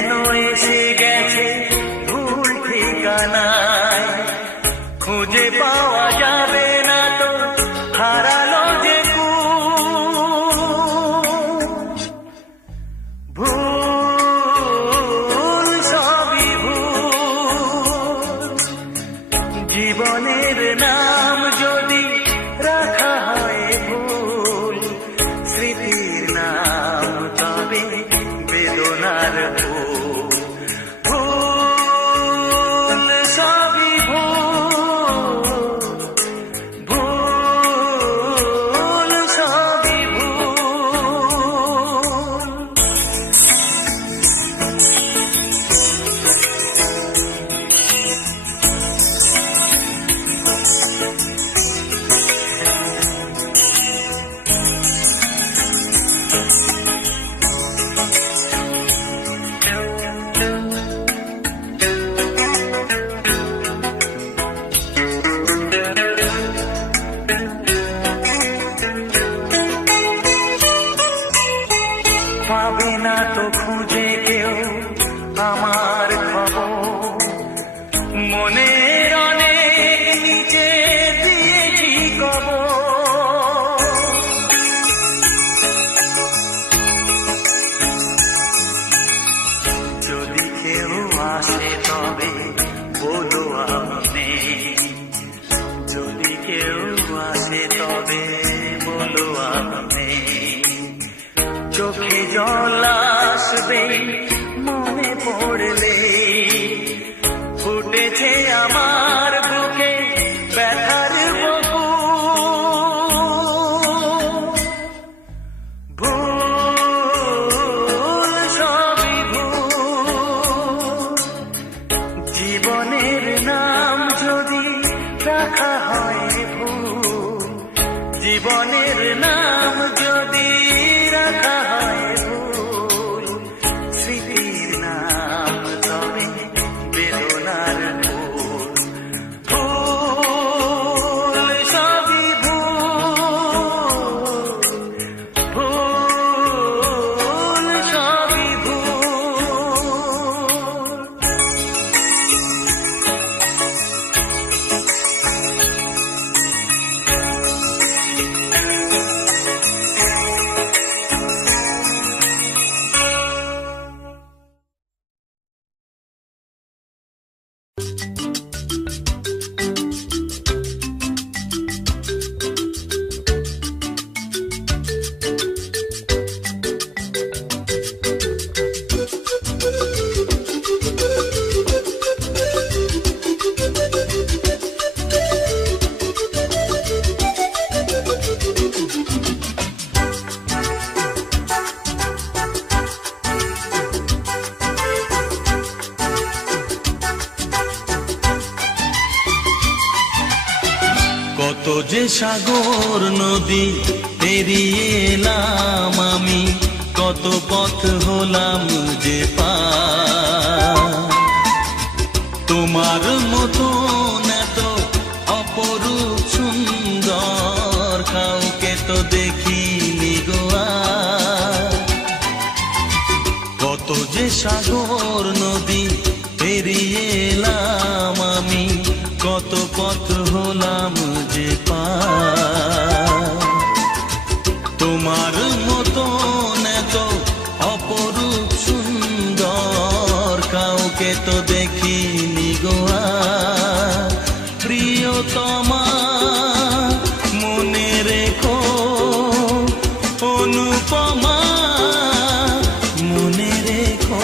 যেন এসে গেছে ভুল ঠিকানায়, খুঁজে পাওয়া যাবে না তো হারালো যে ভুল, সবই ভুল। জীবনের নাম যদি রাখা হয় ভুল, স্মৃতির নাম তবে বেদনার ভুল। ভুল, সবই ভুল, ভুল, সবই ভুল। পাবে না তো খুঁজে কেউ আমার খবর, মনের অনেক নিচে দিয়েছি কবর। যদি কেউ আসে তবে বলো আমি, যদি কেউ আসে তবে বলো আমি। চোখে জল আসবে মনে পড়লে, ফুটেছে আমার বুকে ব্যথার বুকু। ভুল, সবই ভুল। জীবনের নাম যদি রাখা হয় ভুল, জীবনের নাম যদি রাখা হয় ভুল, স্মৃতির নাম তবে বেদনার ভুল। ভুল, সবই ভুল, ভুল, সবই ভুল। কত যে সাগর নদী পেরিয়ে এলাম আমি, কত পথ হলাম যে পার। তোমার মতন এত অপরূপ সুন্দর কাউকে তো দেখিনি গো আর। কত যে সাগর নদী পেরিয়ে এলাম আমি, কত পথ হলাম যে পার। তোমার মতন এত অপরূপ সুন্দর কাউকে তো দেখিনি গো আর। প্রিয়তমা মনে রেখো, অনুপমা মনে রেখো।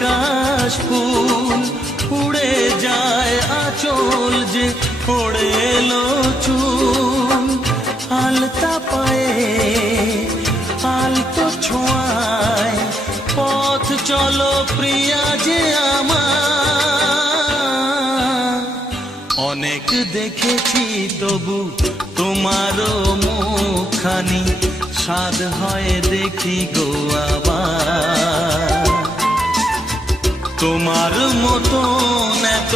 কাশ ফুল উড়ে যায় আঁচল যে ওড়ে এলো চুল আলতা পায়ে আলতো ছোঁয়ায় পথ চলো প্রিয়া যে আমার অনেক দেখেছি তবু তোমারও মুখখানি স্বাদ হয় দেখি গো আবার তোমার মতন এত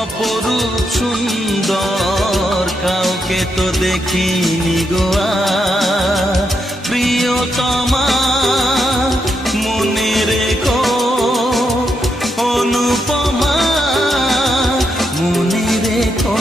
অপরূপ সুন্দর কাউকে তো দেখিনি গো আর প্রিয়তমা মনে রেখো অনুপমা মনে রেখো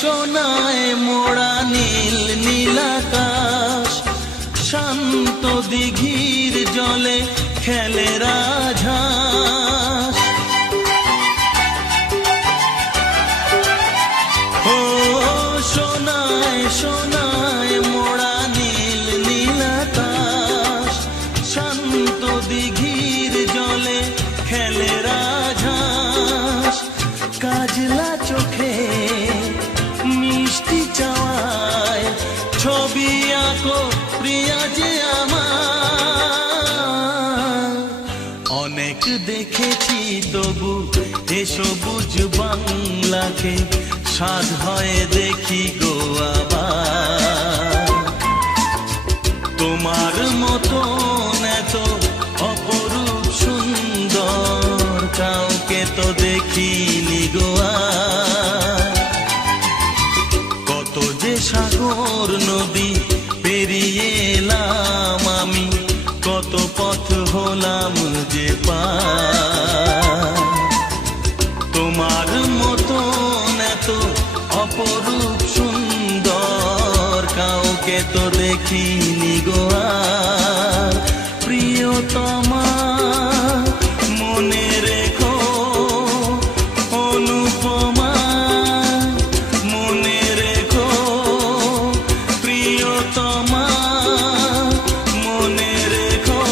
সোনায় মোড়া নীল নীলাকাশ শান্ত দিঘির জলে খেলে রাজহাঁস ও সোনায় সোনায় মোড়া নীল নীলাকাশ শান্ত দিঘির জলে খেলে রাজহাঁস কাজলা চোখে মিষ্টি চাওয়ায় ছবি আঁকো প্রিয়া যে আমার অনেক দেখেছি তবু এ সবুজ বাংলাকে স্বাদ হয় দেখি গো আবার তোমার মতন এত অপরূপ সুন্দর কাউকে তো দেখিনি গো আর কত যে সাগর নদী পেরিয়ে এলাম আমি কত পথ হলাম যে পার তোমার মতন এত অপরূপ সুন্দর কাউকে তো দেখিনি গো আর প্রিয়তমা মনে রেখো অনুপমা মনে রেখো প্রিয়তমা মনে রেখো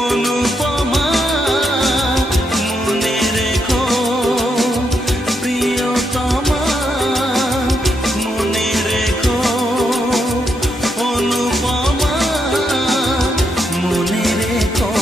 অনুপমা মনে রেখো প্রিয়তমা মনে রেখো অনুপমা মনে রেখো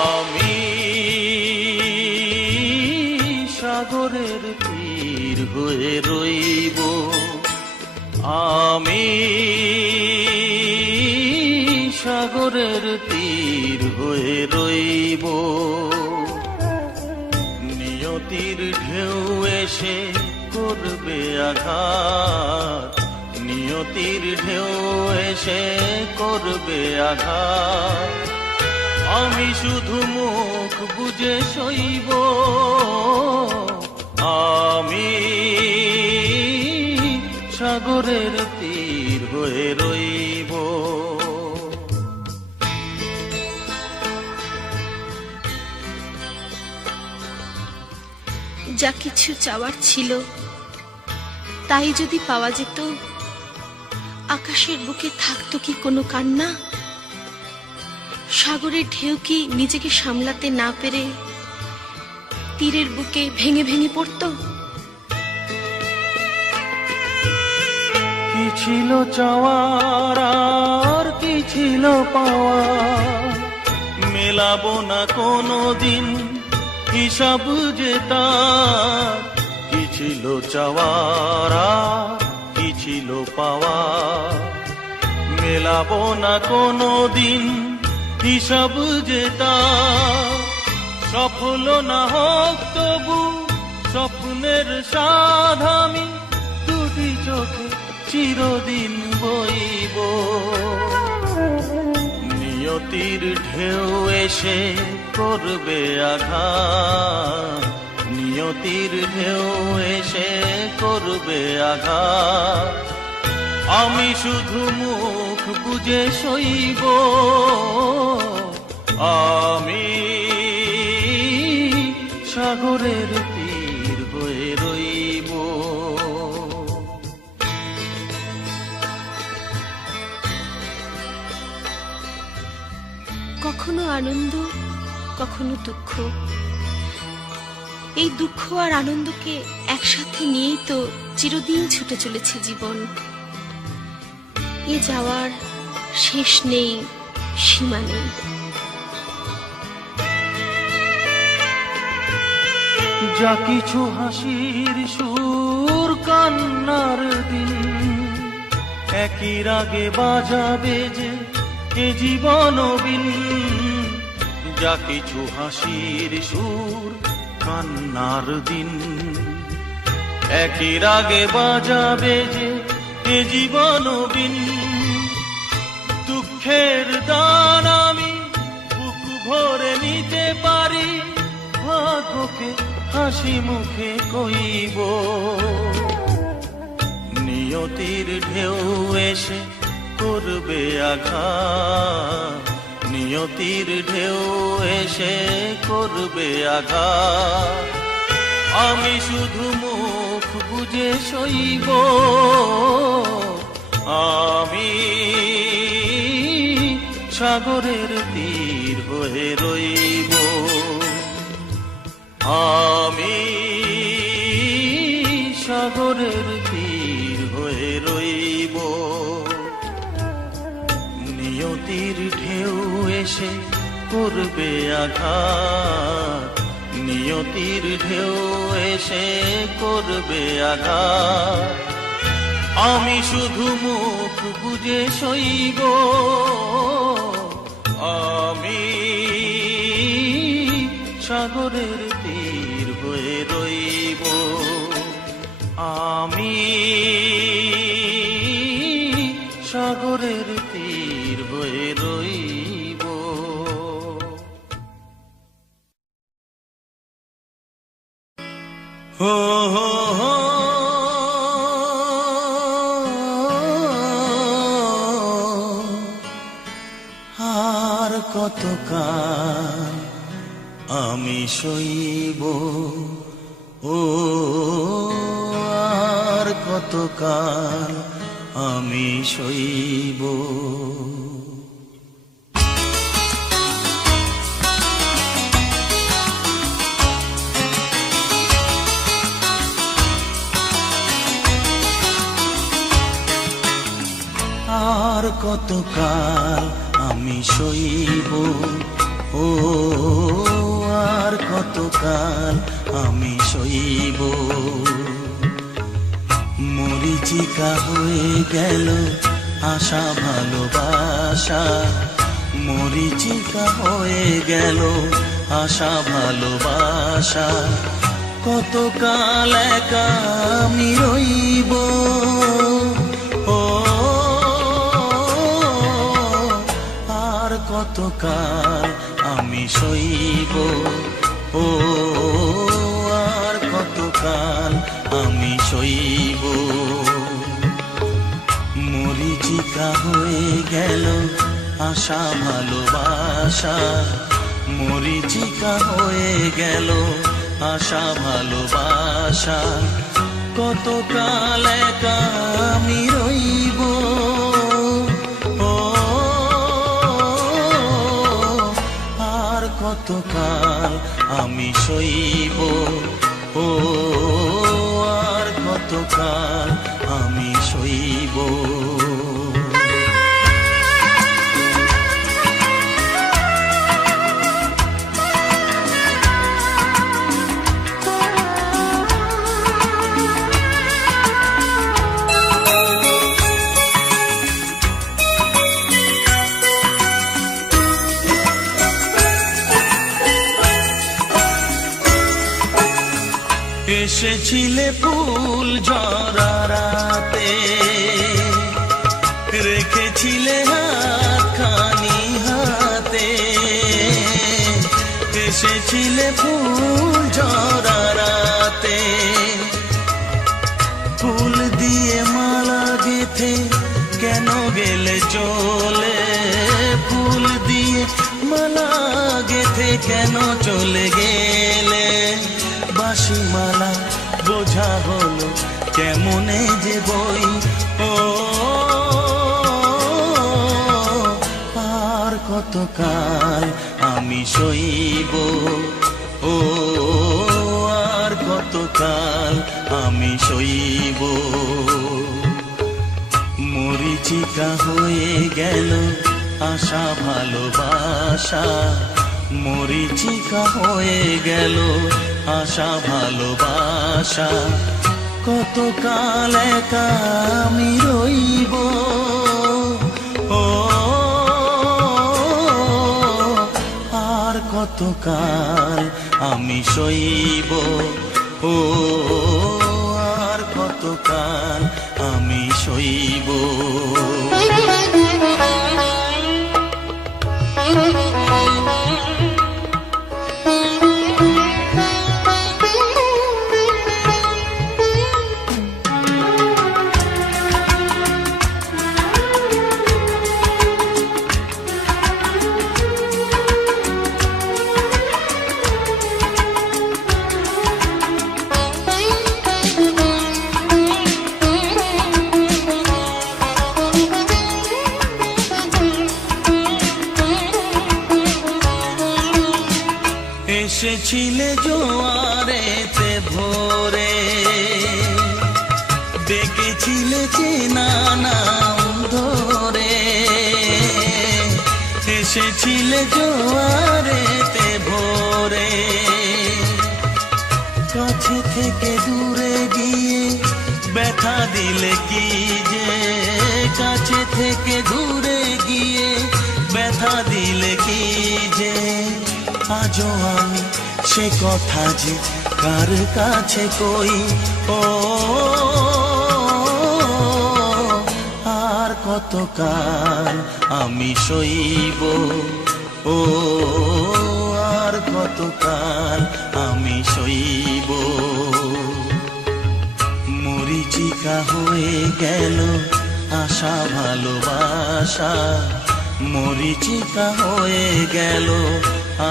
আমি সাগরের তীর হয়ে রইব আমি সাগরের তীর হয়ে রইব নিয়তির ঢেউ এসে করবে আঘাত নিয়তির ঢেউ এসে করবে আঘাত আমি শুধু মুখ বুজে সইব আমি সাগরের তীর হয়ে রইব যা কিছু চাওয়ার ছিল তাই যদি পাওয়া যেত আকাশের বুকে থাকতো কি কোনো কান্না? সাগরের ঢেউ কি নিজেকে সামলাতে না পেরে তীরের বুকে ভেঙে ভেঙে পড়তো? কি ছিল চাওয়ার আর কি ছিল পাওয়ার, মেলাবো না কোনো দিন হিসাব যে তার। কি ছিল চাওয়ার আর কি ছিল পাওয়ার, মেলাবো না কোনো দিন হিসাব যে তার। সফল না হোক তবু স্বপ্নের সাধ আমি দুটি চোখে চিরদিন বইব। নিয়তির ঢেউ এসে করবে আঘাত, নিয়তির ঢেউ এসে করবে আঘাত। আমি শুধু মুখ বুজে সইব, আমি সাগরের তীর হয়ে রইব। কখনো আনন্দ, কখনো দুঃখ। এই দুঃখ আর আনন্দকে একসাথে নিয়েই তো চিরদিন ছুটে চলেছে জীবন। এ যাওয়ার শেষ নেই, সীমা নেই। যা কিছু হাসির সুর কান্নার দিন, একই রাগে বাজাবে যে এ জীবন বিন। যা কিছু হাসির সুর কান্নার দিন, একই রাগে বাজাবে যে এ জীবন বিন। দুঃখের দান আমি বুক ভরে নিতে পারি, ভাগ্যকে হাসি মুখে কইব। নিয়তির ঢেউ এসে করবে আঘাত, নিয়তির ঢেউ এসে করবে আঘাত। আমি শুধু মুখ বুজে সইব, আমি সাগরের তীর হয়ে রইব। আমি সাগরের তীর হয়ে রইব। নিয়তির ঢেউ এসে করবে আঘাত, নিয়তির ঢেউ এসে করবে আঘাত। আমি শুধু মুখ বুজে সইব, আমি সাগরের তীর হয়ে রইব। আমি সাগরের তীর হয়ে রইব। হো হো হো আর কতকাল আমি সইব, ও আর কতকাল আমি সইব। আর কতকাল আমি সইব, ও আর কতকাল আমি সইব। মরিচিকা হয়ে গেল আশা ভালোবাসা, মরিচিকা হয়ে গেল আশা ভালোবাসা। কতকাল একা আমি রইব, ও আর কতকাল আমি সইব, ও আর কতকাল আমি সইব। মরিচিকা হয়ে গেল আশা ভালোবাসা, মরিচিকা হয়ে গেল আশা ভালোবাসা। কতকাল একা আমি রইব। কতকাল আমি সইব, ও আর কতকাল আমি সইব। এসেছিলে ফুল ঝরা রাতে, রেখেছিলে হাতখানি হাতে। এসেছিলে ফুল ঝরা রাতে, ফুল দিয়ে মালা গেথে কেন গেলে চলে? ফুল দিয়ে মালা গেথে কেন চলে গেলে? বাঁশি মালা বোঝা হলো কেমনে যে বই, ও আর কতকাল আমি সইব, ও আর কতকাল আমি সইব। মরিচিকা হয়ে গেল আশা ভালোবাসা, মরিচিকা হয়ে গেল আশা ভালোবাসা। কতকাল একা আমি রইব, ও আর কতকাল আমি সইব, ও আর কতকাল আমি সইব। এসেছিলে জোয়ারেতে ভোরে, ডেকেছিলে চেনা নাম ধরে। এসেছিলে জোয়ারেতে ভোরে, কাছে থেকে দূরে গিয়ে ব্যথা দিলে কি যে? কাছে থেকে দূরে গিয়ে ব্যথা দিলে কি যে? আজও আমি সে কথা যে কার কাছে কই, ও আর কতকাল আমি সইব, ও আর কতকাল আমি সইব। মরিচিকা হয়ে গেল আশা ভালোবাসা, মরিচিকা হয়ে গেল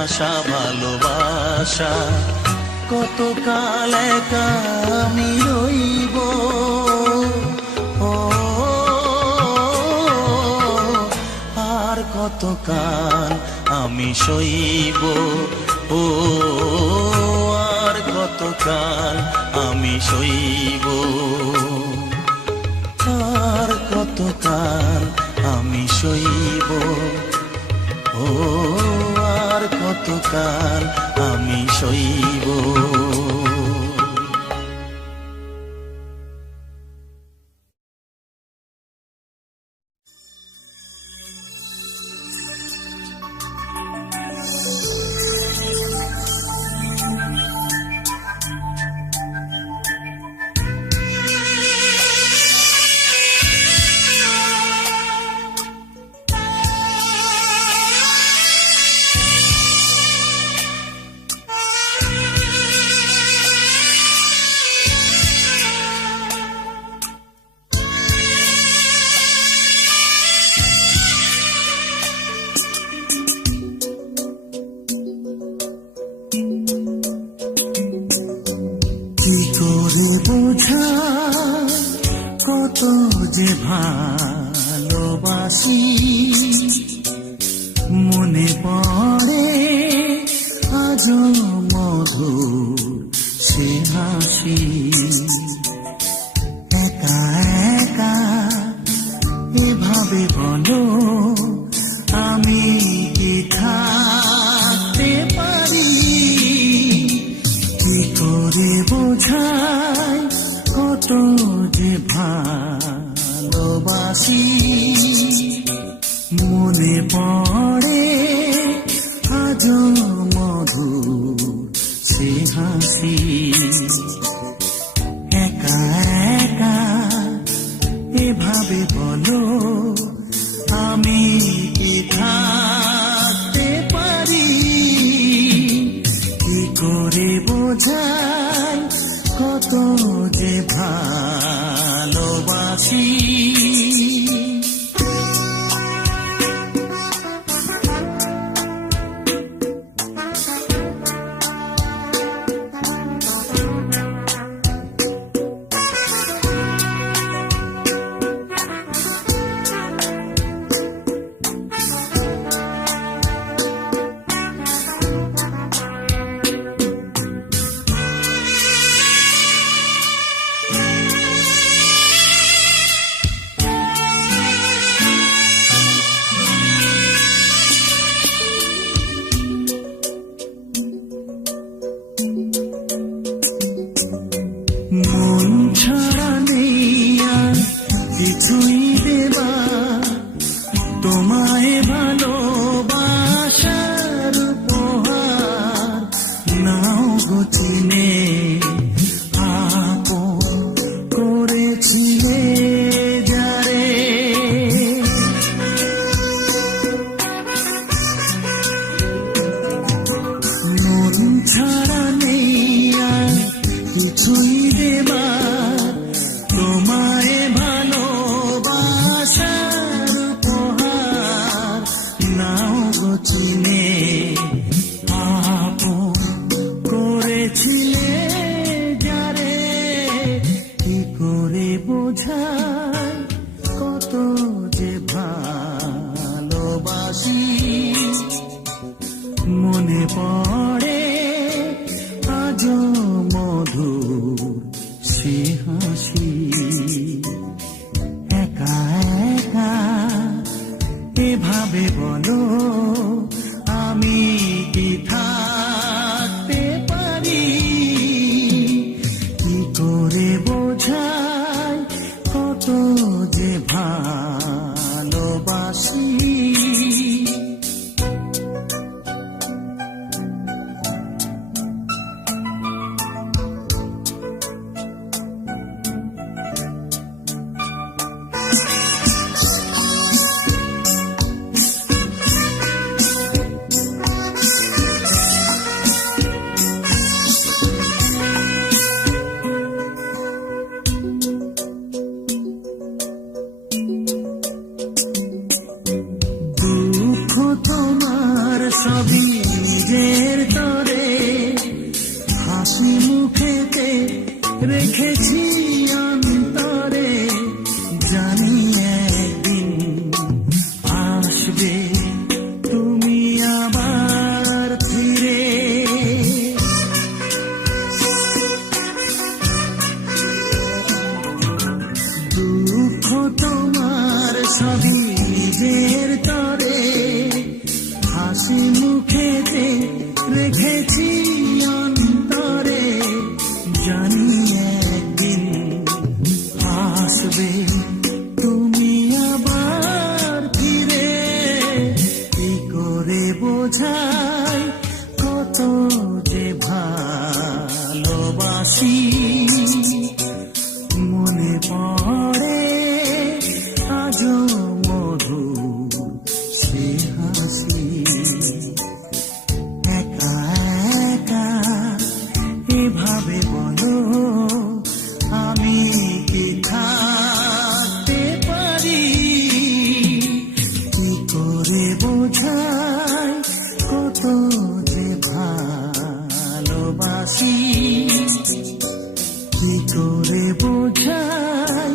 আশা ভালোবাসা। কতকাল একা আমি রইব, ও আর কতকাল আমি সইব, ও আর কতকাল আমি সইব, আর কতকাল আমি সইব, ও আর কতকাল আমি সইব। কি করে বোঝা কত যে ভালোবাসি, মনে পড়ে আজও মধুর সে হাসি। একা একা এভাবে বলো আমি কি থাকতে পারি? কি করে বোঝাই কত যে ভালোবাসি। মনে পড়ে আজও মধুর সে হাসি। একা একা এভাবে বলো আমি কি থাকতে পারি? কি করে বোঝাই কত যে ভালোবাসি। মন ছাড়া নেই আর কিছুই দেবা, তোমায় ভালোবাসার উপহার নাও গো চিনে। আপন করেছিলে যারে, মন ছাড়া নেই আর কিছুই দেবা, তোমায় ভালোবাসার উপহার নাও গো চিনে। আপন করেছিলে যারে, কি করে বোঝাই কত যে ভালোবাসি। মনে পড়ে আজও মধুর সে হাসি। একা একা এভাবে বলো আমি কি থাকতে পারি? কি করে বোঝাই কত যে ভালোবাসি। দুঃখ তোমার সবই নিজের তরে, হাসি মুখেতে রেখেছি অন্তরে। জানি একদিন আসবে তুমি আবার ফিরে। দুঃখ তোমার সবই নিজের তরে, হাসি মুখেতে রেখেছি অন্তরে। জানি একদিন আসবে তুমি আবার ফিরে। কি করে বোঝাই কত যে ভালোবাসি। মনে পড়ে আজও মধুর সে হাসি। একা একা এভাবে বলো আমি কি থাকতে পারি? কি করে বোঝাই কত যে ভালোবাসি। কি করে বোঝাই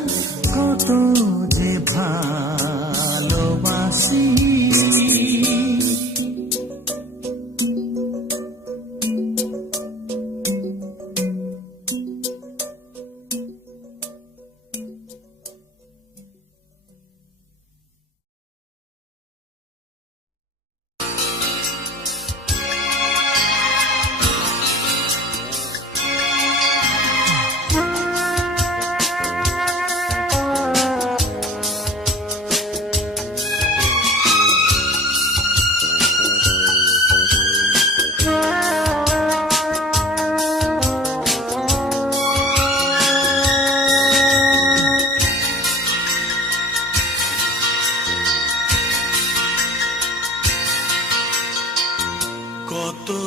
কত যে ভালোবাসি।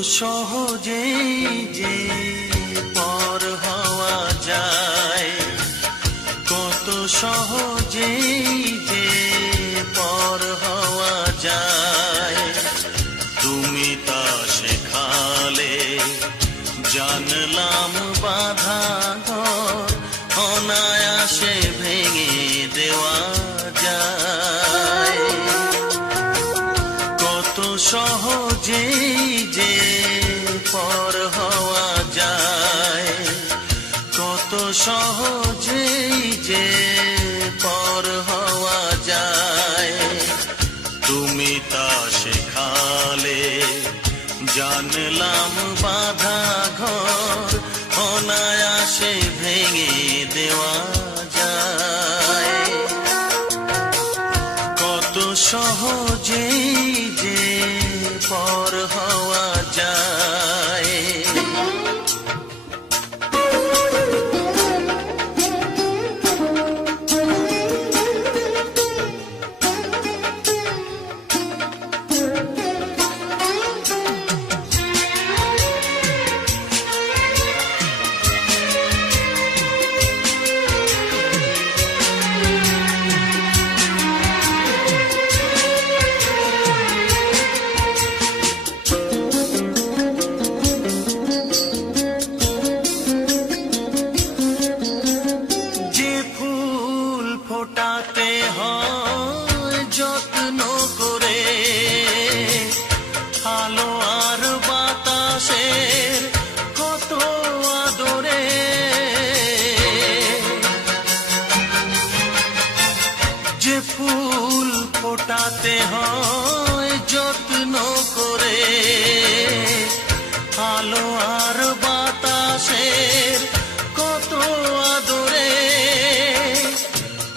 সহজেই যে পর হওয়া যায়, কত সহজেই যে পর হওয়া যায়। তুমি তা শেখালে জানলাম বাধা ঘর অনায়াসে ভেঙে দেওয়া যায়। কত সহজেই যে পর হওয়া যায়, কত সহজেই যে পর হওয়া যায়। তুমি তা শেখালে জানলাম বাধা ঘর অনায়াসে ভেঙে দেওয়া যায়। কত সহজেই যে পর হওয়া যায়। ফোটাতে হয় যত্ন করে, আলো আর বাতাসের কত আদরে।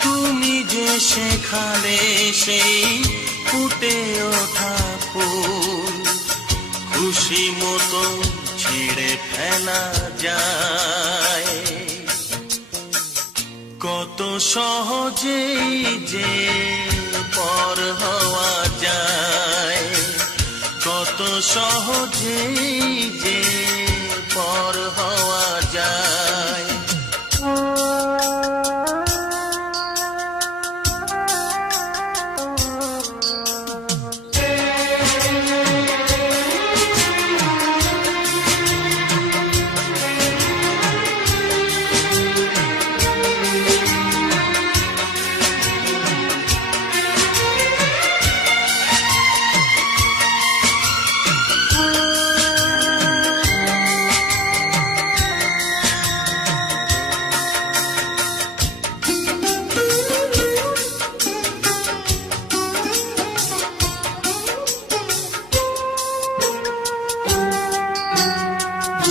তুমি যে শেখালে সেই ফুটে ওঠা ফুল খুশি মতো ছিঁড়ে ফেলা যায়। কত সহজেই যে পর হওয়া যায়, কত সহজেই যে পর হওয়া যায়।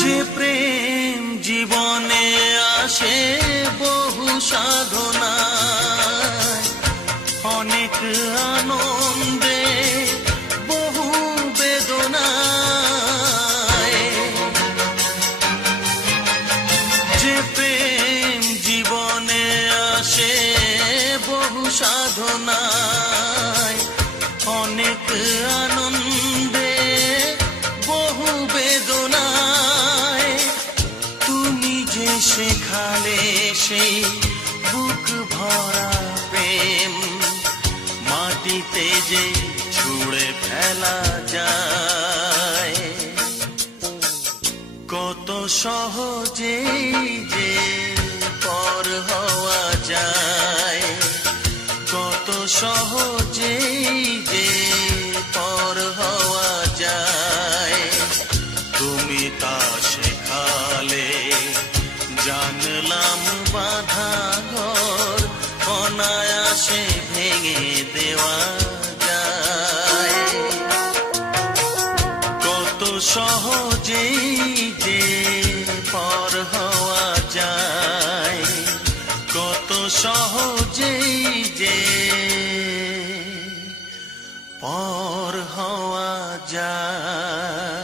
যে প্রেম জীবনে আসে বহু সাধনায়, অনেক আনন্দে বহু বেদনায়। যে প্রেম জীবনে আসে বহু সাধনায়, অনেক আনন্দে বহু বেদনায়। তুমি যে শেখালে সেই বুক ভরা প্রেম মাটিতে যে ছুঁড়ে ফেলা যায়। কত সহজেই যে পর হওয়া যায়, কত সহজেই যে পর হওয়া যায়। তুমি তা শেখালে জানলাম বাধা ঘর অনায়াসে ভেঙে দেওয়া যায়। কত সহজেই যে পর হওয়া যায়, কত সহজেই যে পর হওয়া যায়।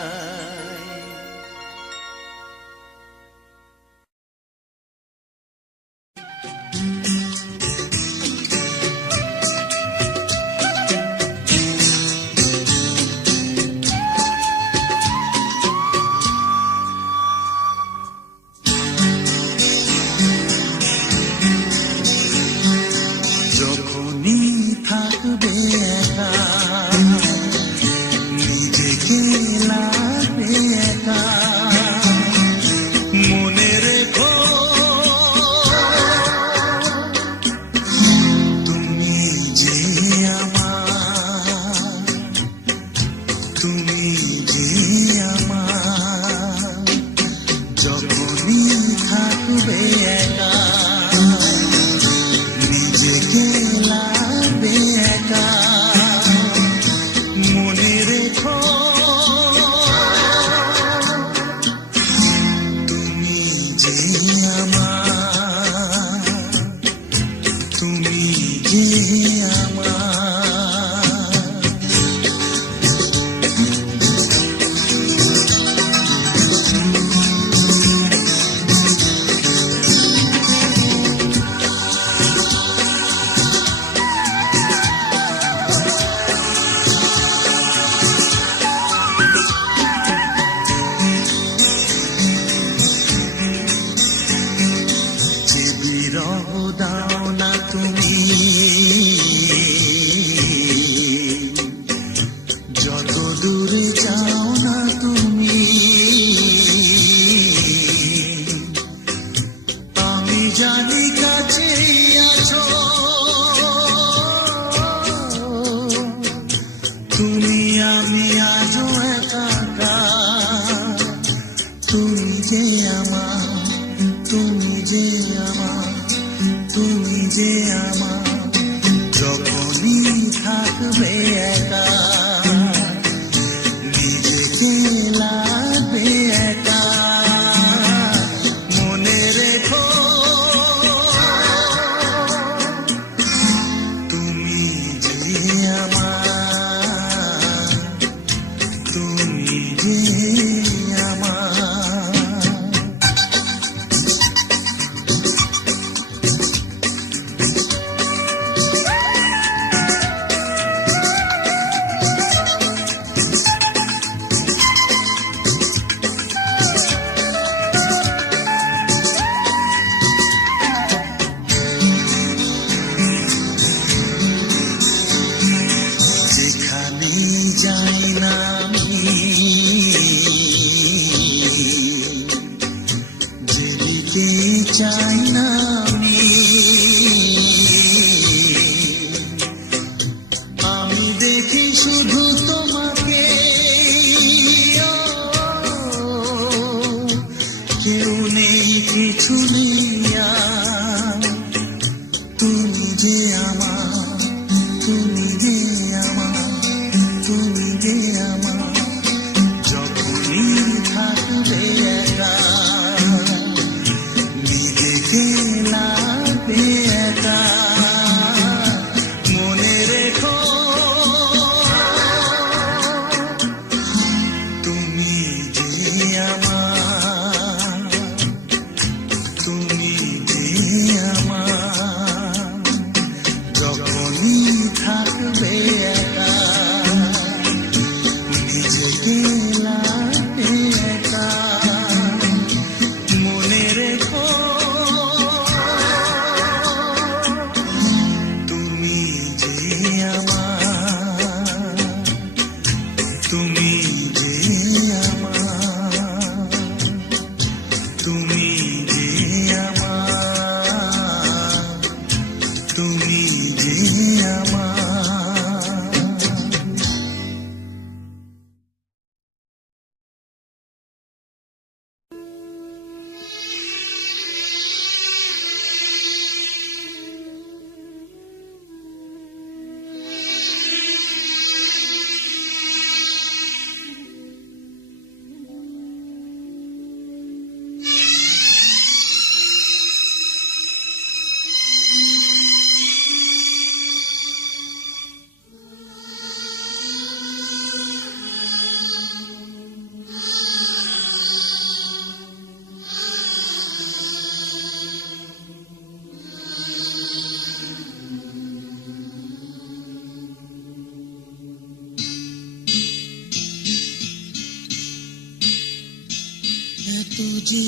যে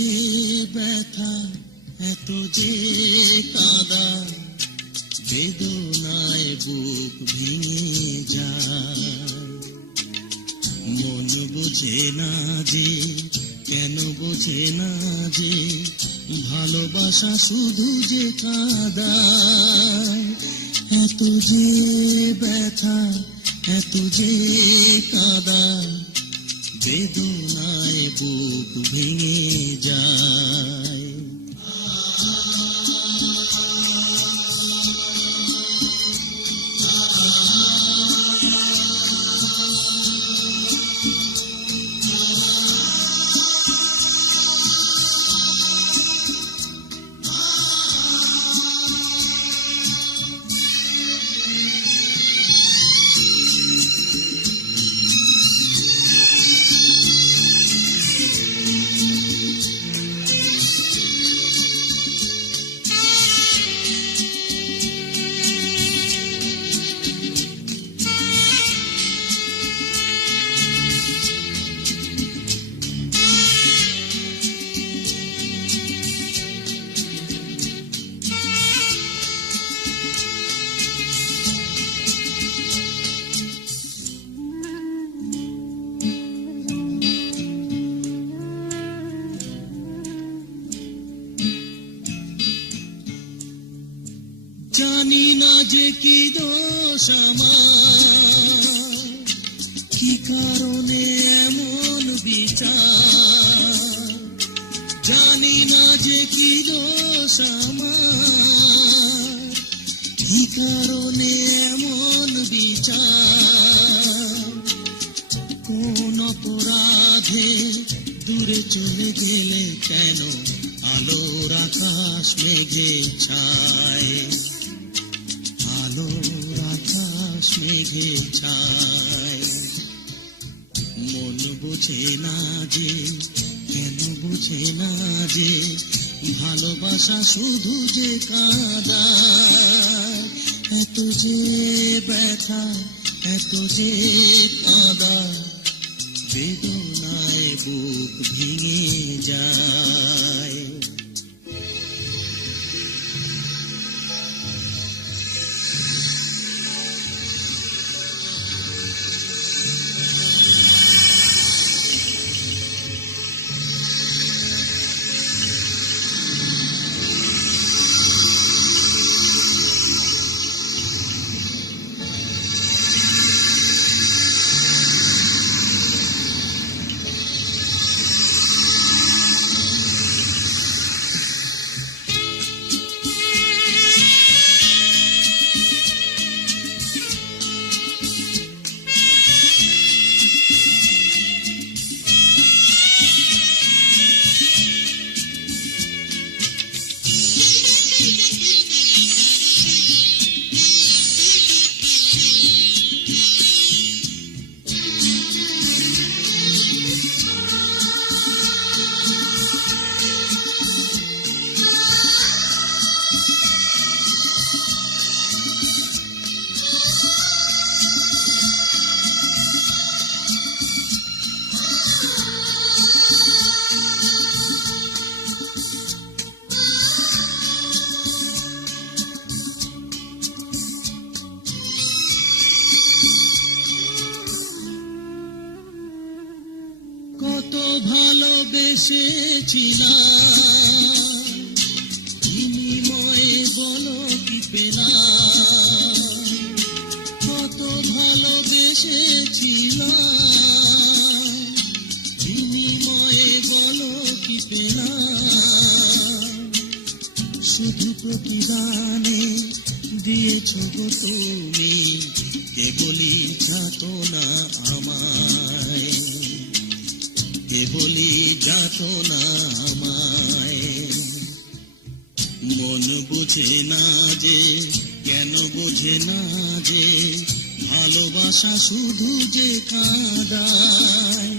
ব্যথা, এত যে কাদা, বেদনায় বুক ভেঙে যায়। মন বোঝে না যে, কেন বোঝে না যে, ভালোবাসা শুধু যে কাদায়। এত যে ব্যথা, এত যে কাদা, বেদনায় বুক ভেঙে যায়। জানি না যে কি দোষ আমার, কি কারণে এমন বিচার। জানি না যে কি দোষ আমার, কি কারণে এমন বিচার। কোন অপরাধে দূরে চলে গেলে কেন আলোর আকাশ মেঘে ছায়, আলোর আকাশ মেঘে ছায়। মন বোঝে না যে, কেন বোঝে না যে, ভালোবাসা শুধু যে কাদায়। এত যে ব্যথা, এত যে কাদা, বেদনায় বুক ভেঙে যায়। কত ভালোবেসেছিলাম, বিনিময়ে বলো কি পেলাম। কত ভালোবেসেছিলাম, বিনিময়ে বলো কি পেলাম। শুধু প্রতিদানে দিয়েছ গো তুমি, কেবলই যাতনা আমায়, কেবলই যাতনা আমায়। মন বোঝে না যে, কেন বোঝে না যে, ভালোবাসা শুধু যে কাদায়।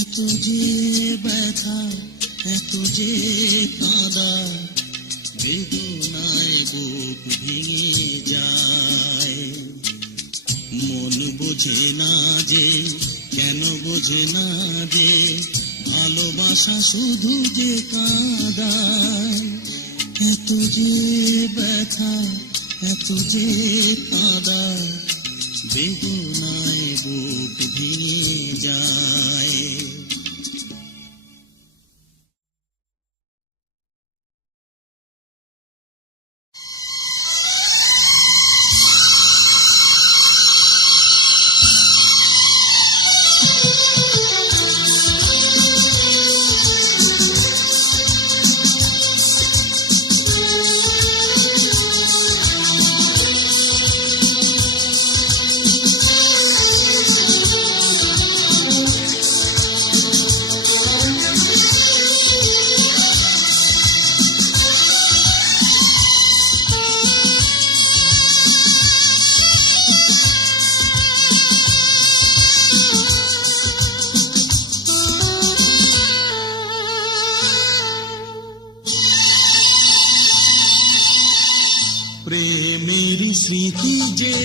এত যে ব্যথা, এত যে কাদা, বেদনায় বুক ভেঙে যায়। মন বোঝে না যে, কেন বোঝে না যে, ভালোবাসা শুধু যে কাঁদায়, এত যে ব্যথা, এত যে কাঁদা, বেদনায় বুক ভেঙে যায়। প্রেমের স্মৃতি যে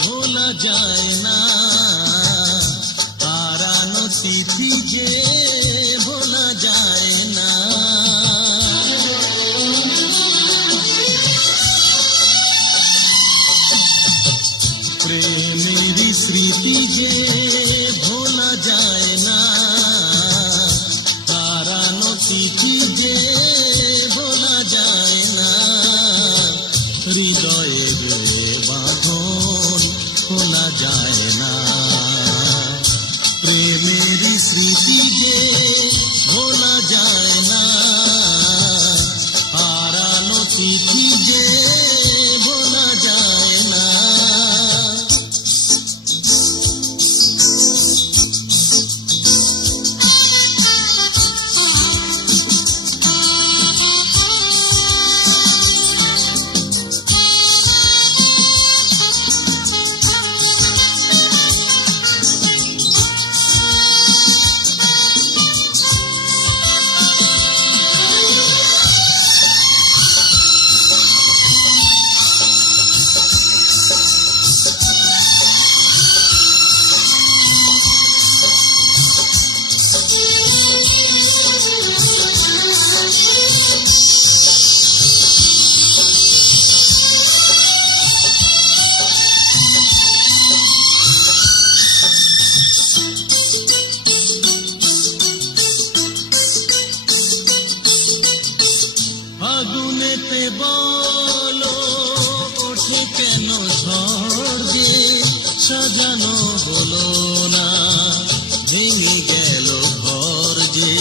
ভোলা যায় না, হারানো স্মৃতি যে ভোলা যায় না। প্রেমের স্মৃতি যে ভোলা যায় না, হারানো স্মৃতি যে ভোলা যায় না। হৃদয়ে বাঁধন খোলা যায় না, প্রেমের স্মৃতি যে ভোলা যায় না, হারানো স্মৃতি যে ভোলা যায় না। ফাগুনেতে বলো ওঠে কেন ঝড় যে, সাজানো হলো না ভেঙে গেল ঘর যে।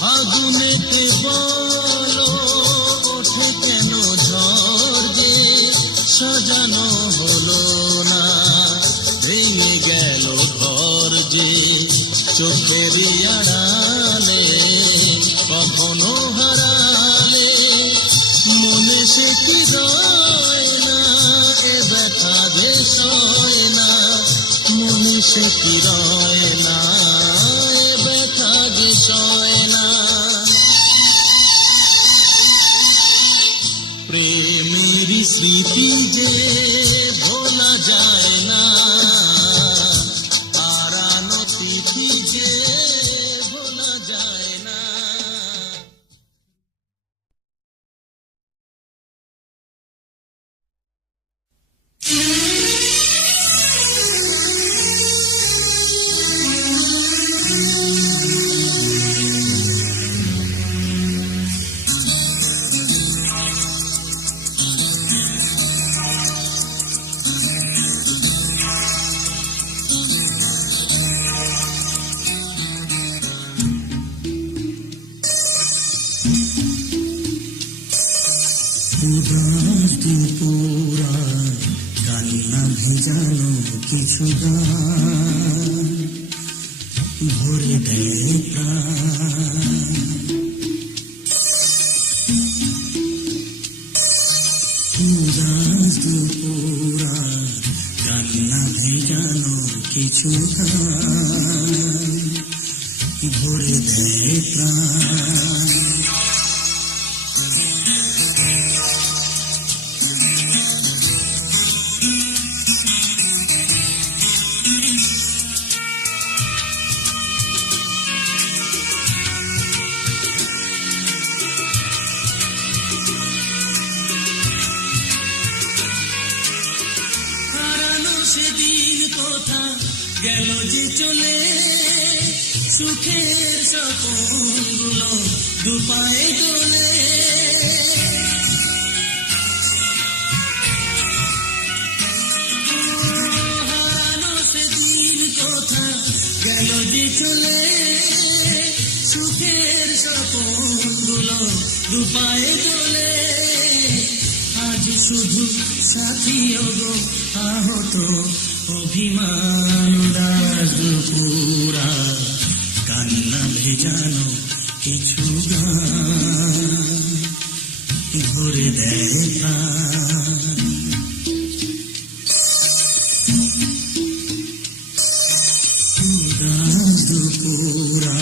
ফাগুনেতে বলো ওঠে কেন ঝড় যে, সাজানো হলো না ভেঙে গেল ঘর যে। চোখের আড়ালে কখনো হারালে মনে সে কি রয় না, এ ব্যথা যে সয় না। মনে সে কি রয় না, এ ব্যথা যে সয় না। প্রেমের স্মৃতি যে ভোলা যায় না, হারানো স্মৃতি যে ভোলা যায় না। উদাস দুপুরা কান্না ভেজানো কিছু গান ভরে দেয় প্রাণ। উদাস দুপুরা কান্না ভেজানো কিছু গান ভরে দেয় প্রাণ। গেল যে চলে সুখের স্বপ্নগুলো দুপায়ে দোলে হারানো সেদিন কথা গেল যে চলে সুখের স্বপ্নগুলো দুপায়ে দোলে আজ শুধু সাথী গো আহত অভিমান উদাস দুপুরা কান্না ভেজানো কিছু গান ভরে দেয় প্রাণ উদাস দুপুরা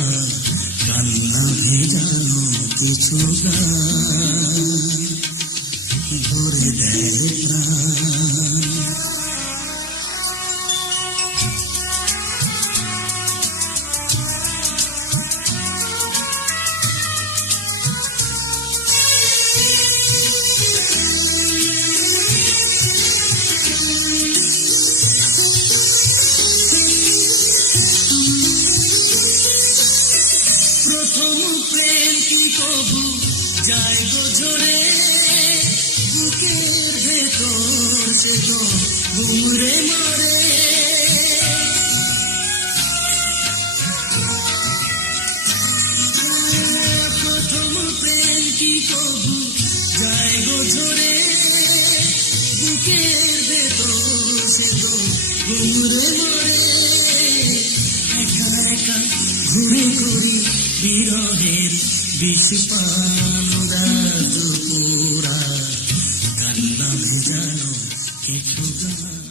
কান্না ভেজানো কিছু গান ভরে দেয় প্রাণ প্রথম প্রেম কি কবু যায় গো ঝরে বুকের ভেতর সে তো ঘুমরে মরে প্রথম প্রেম কি কবু যায় গো ঝরে বুকের ভেতর সে তো ঘুমরে মরে একা একা ঘুরে ঘুরি বিরহের বিষপান দুপুরা কান্না ভেজানো কিছু গান